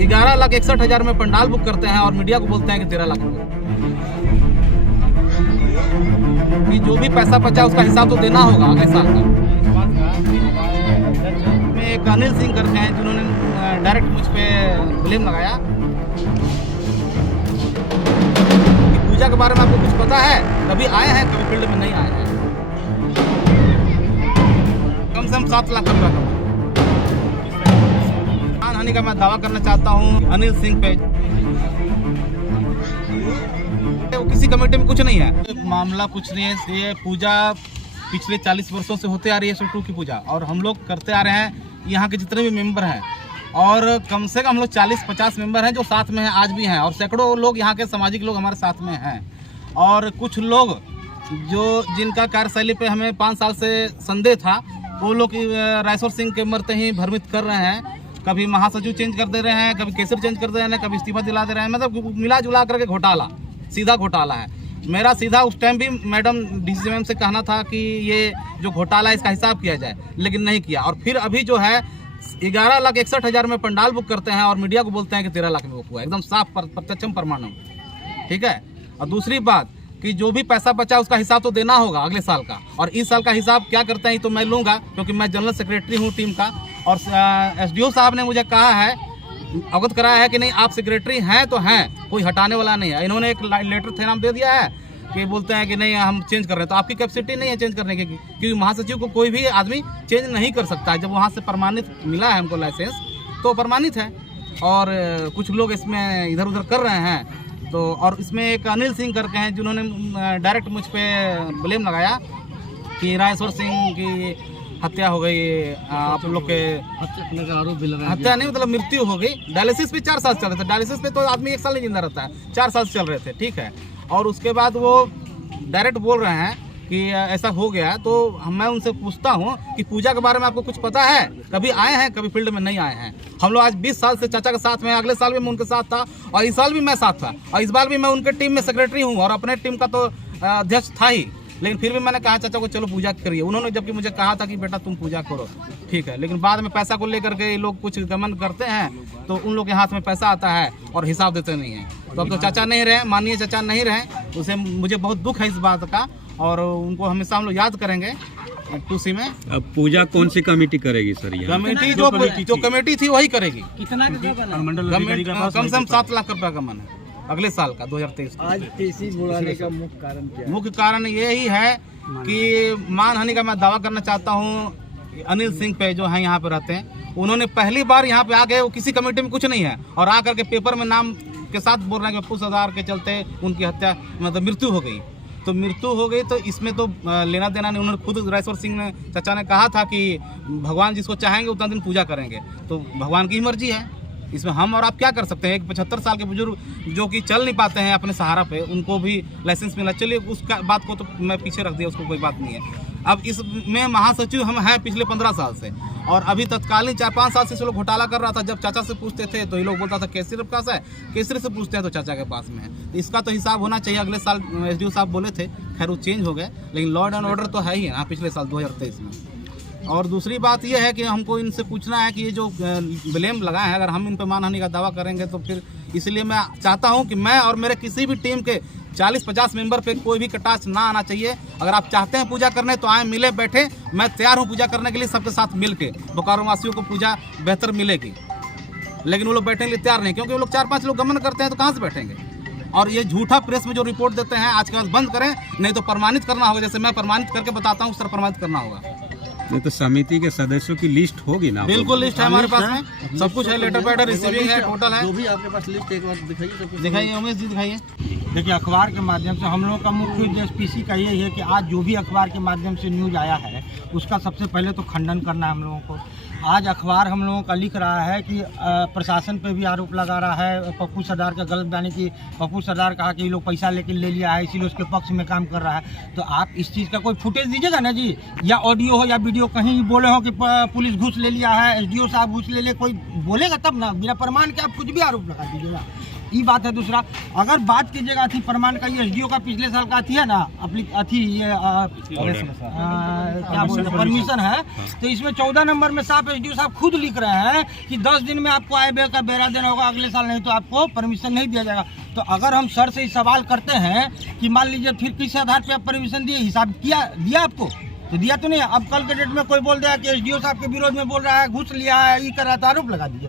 11,61,000 में पंडाल बुक करते हैं और मीडिया को बोलते हैं कि 13 लाख कि जो भी पैसा बचा उसका हिसाब तो देना होगा अगले साल का। में एक अनिल सिंह करके हैं जिन्होंने डायरेक्ट मुझ पे ब्लेम लगाया कि पूजा के बारे में आपको कुछ पता है, कभी आए हैं कभी फील्ड में नहीं आए हैं। कम से कम 7 लाख रुपया का हानि का मैं दावा करना चाहता हूं अनिल सिंह पे। वो किसी कमेटी में कुछ नहीं है, मामला कुछ नहीं है। ये पूजा पिछले 40 वर्षों से होते आ रही है सो की पूजा, और हम लोग करते आ रहे हैं। यहाँ के जितने भी मेंबर हैं, और कम से कम हम लोग 40-50 मेंबर हैं जो साथ में हैं, आज भी हैं, और सैकड़ों लोग यहाँ के सामाजिक लोग हमारे साथ में हैं। और कुछ लोग जो जिनका कार्यशैली पे हमें 5 साल से संदेह था, वो लोग रायसोर सिंह के मरते ही भ्रमित कर रहे हैं। कभी महासचिव चेंज कर दे रहे हैं, कभी केसर चेंज कर दे रहे हैं, कभी इस्तीफा दिला दे रहे हैं। मतलब मिला जुला करके घोटाला, सीधा घोटाला है। मेरा सीधा उस टाइम भी मैडम डीसी मैम से कहना था कि ये जो घोटाला है इसका हिसाब किया जाए, लेकिन नहीं किया। और फिर अभी जो है 11,61,000 में पंडाल बुक करते हैं और मीडिया को बोलते हैं कि 13 लाख में बुक हुआ। एकदम साफ प्रत्यक्षम प्रमाणम, ठीक है। और दूसरी बात कि जो भी पैसा बचा उसका हिसाब तो देना होगा अगले साल का, और इस साल का हिसाब क्या करते हैं तो मैं लूँगा, क्योंकि मैं जनरल सेक्रेटरी हूँ टीम का। और SDO साहब ने मुझे कहा है, अवगत कराया है कि नहीं आप सेक्रेटरी हैं तो हैं, कोई हटाने वाला नहीं है। इन्होंने एक लेटर थे नाम दे दिया है कि बोलते हैं कि नहीं हम चेंज कर रहे हैं, तो आपकी कैपेसिटी नहीं है चेंज करने की, क्योंकि महासचिव को कोई भी आदमी चेंज नहीं कर सकता है। जब वहाँ से प्रमाणित मिला है हमको लाइसेंस, तो प्रमाणित है। और कुछ लोग इसमें इधर उधर कर रहे हैं। तो और इसमें एक अनिल सिंह करके हैं जिन्होंने डायरेक्ट मुझ पे ब्लेम लगाया कि रायसोर सिंह की हत्या हो गई, आप लोग के आरोप भी लगाया। हत्या नहीं, मतलब मृत्यु हो गई। डायलिसिस पे 4 साल चल रहे थे। डायलिसिस पे तो आदमी 1 साल नहीं जिंदा रहता है, 4 साल चल रहे थे, ठीक है। और उसके बाद वो डायरेक्ट बोल रहे हैं कि ऐसा हो गया। तो मैं उनसे पूछता हूँ कि पूजा के बारे में आपको कुछ पता है, कभी आए हैं कभी फील्ड में नहीं आए हैं। हम लोग आज 20 साल से चाचा के साथ में, अगले साल भी मैं उनके साथ था, और इस साल भी मैं साथ था, और इस बार भी मैं उनके टीम में सेक्रेटरी हूँ, और अपने टीम का तो अध्यक्ष था ही। लेकिन फिर भी मैंने कहा चाचा को चलो पूजा करिए। उन्होंने जबकि मुझे कहा था कि बेटा तुम पूजा करो, ठीक है। लेकिन बाद में पैसा को लेकर के लोग कुछ गमन करते हैं, तो उन लोग के हाथ में पैसा आता है और हिसाब देते नहीं हैं। तो अब तो चाचा नहीं रहे, माननीय चाचा नहीं रहे, उसे मुझे बहुत दुख है इस बात का, और उनको हमें हम लोग याद करेंगे टूसी में। अब पूजा कौन सी कमेटी करेगी सर? कमेटी जो कमेटी थी वही करेगी। कितना कम से कम 7 लाख रुपया का मन है अगले साल का 2023। आज टीसी बुलाने का मुख्य कारण क्या है? मुख्य कारण यही है कि मानहानि का मैं दावा करना चाहता हूँ अनिल सिंह पे, जो है यहाँ पे रहते हैं। उन्होंने पहली बार यहाँ पे आ गए, वो किसी कमेटी में कुछ नहीं है, और आकर के पेपर में नाम के साथ बोल रहे हैं कि पप्पू सरदार के चलते उनकी हत्या, मतलब मृत्यु हो गई। तो मृत्यु हो गई तो इसमें तो लेना देना नहीं। उन्होंने खुद रायसोर सिंह ने चाचा ने कहा था कि भगवान जिसको चाहेंगे उतना दिन पूजा करेंगे, तो भगवान की ही मर्जी है। इसमें हम और आप क्या कर सकते हैं? एक 75 साल के बुजुर्ग जो कि चल नहीं पाते हैं अपने सहारा पे, उनको भी लाइसेंस मिला। चलिए उस बात को तो मैं पीछे रख दिया, उसको कोई बात नहीं है। अब इसमें महासचिव हम हैं पिछले 15 साल से, और अभी तत्कालीन 4-5 साल से लोग घोटाला कर रहा था। जब चाचा से पूछते थे तो ये लोग बोलता था केसरी के पास है, केसरी से पूछते हैं तो चाचा के पास में है। तो इसका तो हिसाब होना चाहिए। अगले साल SDO साहब बोले थे, खैर वो चेंज हो गए, लेकिन लॉ एंड ऑर्डर तो है ही ना पिछले साल 2023 में। और दूसरी बात यह है कि हमको इनसे पूछना है कि ये जो ब्लेम लगाए हैं, अगर हम इन पर मानहानि का दावा करेंगे तो फिर, इसलिए मैं चाहता हूं कि मैं और मेरे किसी भी टीम के 40-50 मेंबर पे कोई भी कटाक्ष ना आना चाहिए। अगर आप चाहते हैं पूजा करने तो आए, मिले, बैठे, मैं तैयार हूं पूजा करने के लिए, सबके साथ मिल के बोकारो वासियों को पूजा बेहतर मिलेगी। लेकिन वो लोग बैठने के लिए तैयार नहीं, क्योंकि वो लोग 4-5 लोग गमन करते हैं, तो कहाँ से बैठेंगे? और ये झूठा प्रेस में जो रिपोर्ट देते हैं आज के बाद बंद करें, नहीं तो प्रमाणित करना होगा। जैसे मैं प्रमाणित करके बताता हूँ, उस तरह प्रमाणित करना होगा। नहीं तो समिति के सदस्यों की लिस्ट होगी ना? बिल्कुल लिस्ट है हमारे पास में, सब कुछ है, लेटर पैड है, रिसीविंग है, टोटल है। जो भी आपके पास लिस्ट एक बार दिखाइए उमेश जी, दिखाइए। देखिए, अखबार के माध्यम से हम लोगों का मुख्य उद्देश्य पीसी का यही है कि आज जो भी अखबार के माध्यम से न्यूज आया है उसका सबसे पहले तो खंडन करना है हम लोगों को। आज अखबार हम लोगों का लिख रहा है कि प्रशासन पे भी आरोप लगा रहा है पप्पू सरदार का गलत बयानी, कि पप्पू सरदार कहा कि ये लोग पैसा लेके ले लिया है, इसीलिए उसके पक्ष में काम कर रहा है। तो आप इस चीज़ का कोई फुटेज दीजिएगा ना जी, या ऑडियो हो या वीडियो, कहीं बोले हो कि पुलिस घूस ले लिया है, SDO साहब घूस ले ले, कोई बोलेगा तब ना। बिना प्रमाण के आप कुछ भी आरोप लगा दीजिएगा। ये बात है। दूसरा, अगर बात कीजिएगा अथी प्रमाण का, ये एसडीओ का पिछले साल का अथी है ना, अपनी अथी ये क्या बोलते हैं, परमिशन है, तो इसमें 14 नंबर में साफ एसडीओ साहब खुद लिख रहे हैं कि 10 दिन में आपको आय व्यय का ब्यौरा देना होगा, अगले साल नहीं तो आपको परमिशन नहीं दिया जाएगा। तो अगर हम सर से सवाल करते हैं कि मान लीजिए फिर किस आधार पे आप परमिशन दिए, हिसाब दिया आपको तो दिया तो नहीं। अब कल के डेट में कोई बोल दिया कि एसडीओ साहब के विरोध में बोल रहा है, घूस लिया है, ये कर रहा है, तो आरोप लगा दिया।